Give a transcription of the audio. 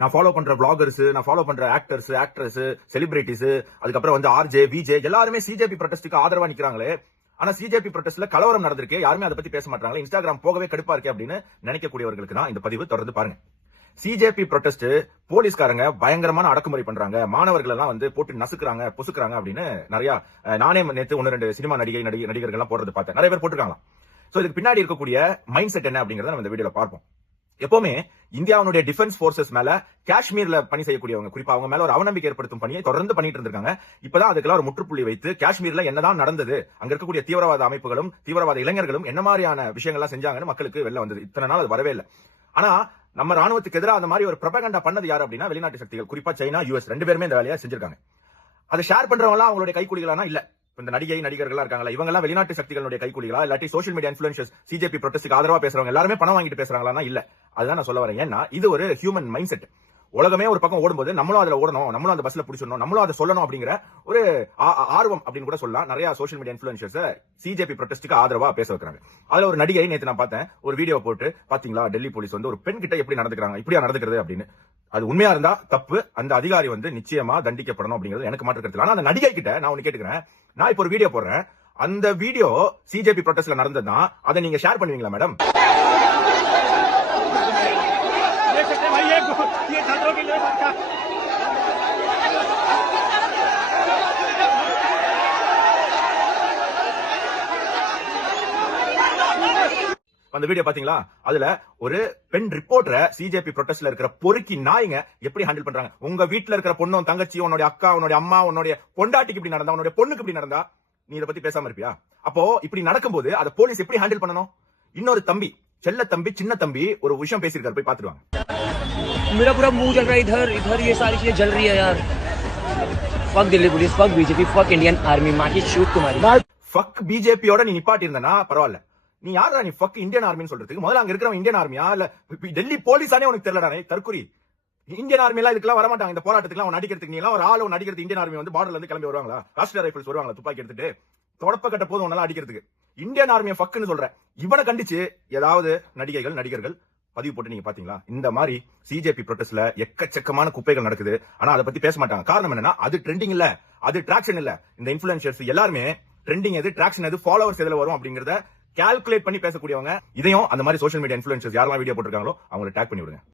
நான் ஃபாலோ பண்ற vloggers, நான் ஃபாலோ பண்ற ஆக்டர்ஸ், ஆக்ட்ரஸ், செலிபிரிட்டிஸ், அதுக்கப்புறம் வந்து ஆர்ஜே, விஜே எல்லாருமே சிஜேபி ப்ரொடெஸ்டுக்கு ஆதரவா நிக்கிறாங்களே. ஆனா சிஜேபி ப்ரொடெஸ்ட்ல கலவரம் நடந்திருக்கு, யாருமே அதை பத்தி பேச மாட்டாங்களே. இன்ஸ்டாகிராம் போகவே கடுப்பா இருக்கே அப்படின்னு நினைக்கக்கூடியவர்களுக்கு தான் இந்த பதிவு. தொடர்ந்து பாருங்க. சிஜேபி ப்ரொடெஸ்ட் போலீஸ்காரங்க பயங்கரமான அடக்குமுறை பண்றாங்க, மாணவர்கள் எல்லாம் வந்து போட்டு நசுக்குறாங்க, பொசுக்குறாங்க அப்படின்னு நிறைய நானே நேத்து 1-2 சினிமா நடிகர்கள் எல்லாம் போடுறது பார்த்தேன். நிறைய பேர் போட்டுருக்காங்க. சோ இதுக்கு பின்னாடி இருக்கக்கூடிய மைண்ட் செட் என்ன அப்படிங்கறத நம்ம இந்த வீடியோல பார்ப்போம். எப்பவுமே இந்தியாவுடைய டிஃபென்ஸ் போர்சஸ் மேல காஷ்மீர்ல பணி செய்யக்கூடியவங்க, குறிப்பா அவங்க மேல ஒரு அவநம்பிக்கை ஏற்படுத்தும் பணியை தொடர்ந்து பண்ணிட்டு இருந்திருக்காங்க. இப்பதான் அதுக்கெல்லாம் ஒரு முற்றுப்புள்ளி வைத்து காஷ்மீர்ல என்னதான் நடந்தது, அங்க இருக்கக்கூடிய தீவிரவாத அமைப்புகளும் தீவிரவாத இளைஞர்களும் என்ன மாதிரியான விஷயங்கள்லாம் செஞ்சாங்கன்னு மக்களுக்கு வெளில வந்தது. இத்தனை நாள் அது வரவே இல்லை. ஆனா நம்ம ராணுவத்துக்கு எதிராக அந்த மாதிரி ஒரு ப்ரொபகண்டா பண்ணது யாரு அப்படின்னா வெளிநாட்டு சக்திகள், குறிப்பா சைனா, யூஎஸ் 2 பேருமே இந்த வேலையை செஞ்சிருக்காங்க. அதை ஷேர் பண்றவங்க அவங்களுடைய கைக்கூலிகளானா இல்ல. இந்த நடிகர்களா இருக்காங்களா, இவங்க எல்லாம் வெளிநாட்டு சக்திகளுடைய கைக்கூலிகளா, இல்லாட்டி சோஷியல் மீடியா இன்ஃப்ளூயன்சர்ஸ் சிஜேபி ப்ரொடெஸ்டுக்கு ஆதரவா பேசுறவங்க எல்லாருமே பணம் வாங்கிட்டு பேசுறாங்களா? இல்ல. அதுதான் நான் சொல்ல வரேன். ஏன்னா இது ஒரு ஹியூமன் மைண்ட் செட். உலகமே ஒரு பக்கம் ஓடும்போது நம்மளும் அதுல ஓடணும், நம்மளும் அந்த பஸ்ல பிடிச்சிடணும், நம்மளும் அதை சொல்லணும் அப்படிங்கிற ஒரு ஆர்வம் அப்படின்னு கூட சொல்லலாம். நிறைய சோஷியல் மீடியா இன்ஃப்ளூயன்சர்ஸ் சிஜேபி ப்ரொடெஸ்டுக்கு ஆதரவா பேச வைக்கிறாங்க. அதுல ஒரு நடிகை நேத்து நான் பார்த்தேன், ஒரு வீடியோ போட்டு, பாத்தீங்களா டெல்லி போலீஸ் வந்து ஒரு பெண் கிட்ட எப்படி நடந்துக்கிறாங்க, இப்படியா நடந்துக்கிறது அப்படின்னு. அது உண்மையா இருந்தா தப்பு, அந்த அதிகாரி வந்து நிச்சயமா தண்டிக்கப்படணும் அப்படிங்கிறது எனக்கு மாற்று கருத்து. ஆனா அந்த நடிகை கிட்ட நான் ஒன்னு கேட்டுக்கிறேன், நான் இப்போ ஒரு வீடியோ போடுறேன், அந்த வீடியோ சிஜேபி ப்ரொடெஸ்ட்ல நடந்ததுதான், அதை நீங்க ஷேர் பண்ணுவீங்களா மேடம்? அந்த வீடியோ பாத்தீங்களா? அதுல ஒரு பெண் ரிப்போர்ட்டரை சிஜேபி ப்ரொடெஸ்ட்ல இருக்கிற பொறுக்கி நாய்ங்க எப்படி ஹேண்டில் பண்றாங்க. உங்க வீட்டுல இருக்கிற பொண்ணும் தங்கச்சி, உன்னுடைய அக்கா, உன்னுடைய அம்மா, உன்னுடைய பொண்டாட்டிக்கு இப்படி நடந்தா, உன்னுடைய பொண்ணுக்கு இப்படி நடந்தா நீ இதை பத்தி பேசாம இருப்பியா? அப்போ இப்படி நடக்கும்போது அதை போலீஸ் எப்படி ஹேண்டில் பண்ணணும்? இன்னொரு தம்பி, செல்ல தம்பி, சின்ன தம்பி ஒரு விஷயம் பேசியிருக்காரு, போய் பாத்துருவாங்க. मेरा पूरा मुंह जल रहा है, इधर इधर ये सारी चीजें जल रही है यार. Fuck Delhi police, fuck BJP, fuck Indian army, मां की शूट तुम्हारी. फक बीजेपीயோட நீ நிப்பாட்டி இருந்தனா பரவாயில்ல. நீ யாரா நீ ஃபக் இந்தியன் ஆர்மின்னு சொல்றதுக்கு? முதல்ல அங்க இருக்கிறவன் இந்தியன் ஆர்மியா இல்ல டெல்லி போலீஸானே உனக்கு தெரியலடா தற்குறி. இந்தியன் ஆர்மி எல்லாம் இதுக்கெல்லாம் வர மாட்டாங்க, இந்த போராட்டத்துக்கு எல்லாம் நடிக்கிறதுக்கு. நீ எல்லாம் ஒரு ஆளு நடிக்கிறது இந்தியன் ஆர்மி வந்து பார்டர்ல இருந்து கிளம்பி வருவாங்களா? ராஷ்டிரிய ரைபிள்ஸ் வருவாங்களா துப்பாக்கி எடுத்துட்டு? தொடப்ப கட்ட போதும் ஒன்னெல்லாம் அடிக்கிறதுக்கு. இந்தியன் ஆர்மியை ஃபக்குன்னு சொல்ற இவனை கண்டிச்சு ஏதாவது நடிகர்கள் பதிவு போட்டு நீங்க பாத்தீங்களா? இந்த மாதிரி சிஜேபி ப்ரொடெஸ்ட்ல எக்கச்சக்கமான குப்பைகள் நடக்குது. ஆனா அதை பத்தி பேச மாட்டாங்க. காரணம் என்னன்னா அது ட்ரெண்டிங் இல்ல, அது டிராக்ஷன் இல்ல. இந்த இன்ஃப்ளூயன்சர்ஸ் எல்லாருமே ட்ரெண்டிங் எது, டிராக்ஷன் எது, ஃபாலோவர்ஸ் எதுல வரும் அப்படிங்கறத கால்குலேட் பண்ணி பேசக்கூடியவங்க. இதையும் அந்த மாதிரி சோஷியல் மீடியா இன்ஃப்ளூயன்சர்ஸ் யாரெல்லாம் வீடியோ போட்டுருக்காங்களோ அவங்களை டேக் பண்ணி விடுங்க.